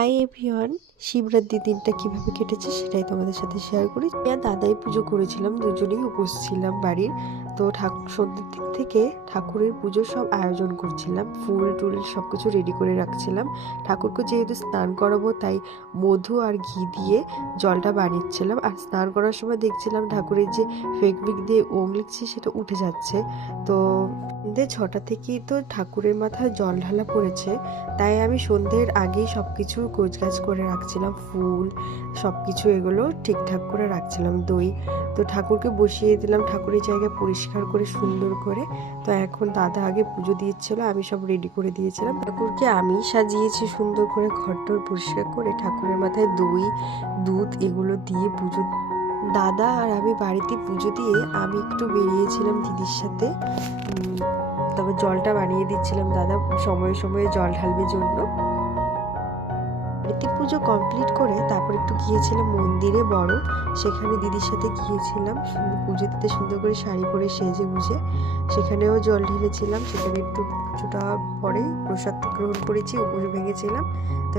Hi everyone, শিবরাত্রির দিনটা কিভাবে কেটেছে সেটাই তোমাদের সাথে শেয়ার করি। দাদাই পুজো করেছিলাম, দুজনেই উপোস ছিলাম বাড়ির। তো সন্ধ্যের দিক থেকে ঠাকুরের পুজোর সব আয়োজন করছিলাম, ফুল টুল সবকিছু রেডি করে রাখছিলাম। ঠাকুরকে যেহেতু স্নান করাবো তাই মধু আর ঘি দিয়ে জলটা বানিয়েছিলাম। আর স্নান করার সময় দেখছিলাম ঠাকুরের যে ফেব্রিক দিয়ে ওম লিখছে সেটা উঠে যাচ্ছে। তো সন্ধ্যে 6টা থেকেই তো ঠাকুরের মাথায় জল ঢালা পড়েছে, তাই আমি সন্ধ্যের আগেই সব কিছু গোছগাছ করে রাখছিলাম, ফুল সব কিছু এগুলো ঠিকঠাক করে রাখছিলাম। দই তো ঠাকুরকে বসিয়ে দিলাম, ঠাকুরের জায়গা পরিষ্কার করে সুন্দর করে। তো এখন দাদা আগে পুজো দিয়েছিল, আমি সব রেডি করে দিয়েছিলাম। ঠাকুরকে আমি সাজিয়েছি সুন্দর করে, ঘরটর পরিষ্কার করে ঠাকুরের মাথায় দই দুধ এগুলো দিয়ে পুজো। দাদা আর আমি বাড়িতে পুজো দিয়ে আমি একটু বেরিয়েছিলাম দিদির সাথে। তবে জলটা বানিয়ে দিচ্ছিলাম, দাদা সময়ে সময়ে জল ঢালবে জন্য। বাড়িতে পুজো কমপ্লিট করে তারপর একটু গিয়েছিলাম মন্দিরে বড়, সেখানে দিদির সাথে গিয়েছিলাম পুজো দিতে, সুন্দর করে শাড়ি পরে সেজে গুজে। সেখানেও জল ঢেলেছিলাম, সেখানে একটু পুজোটা পরে প্রসাদ গ্রহণ করেছি, পুজো ভেঙেছিলাম। তো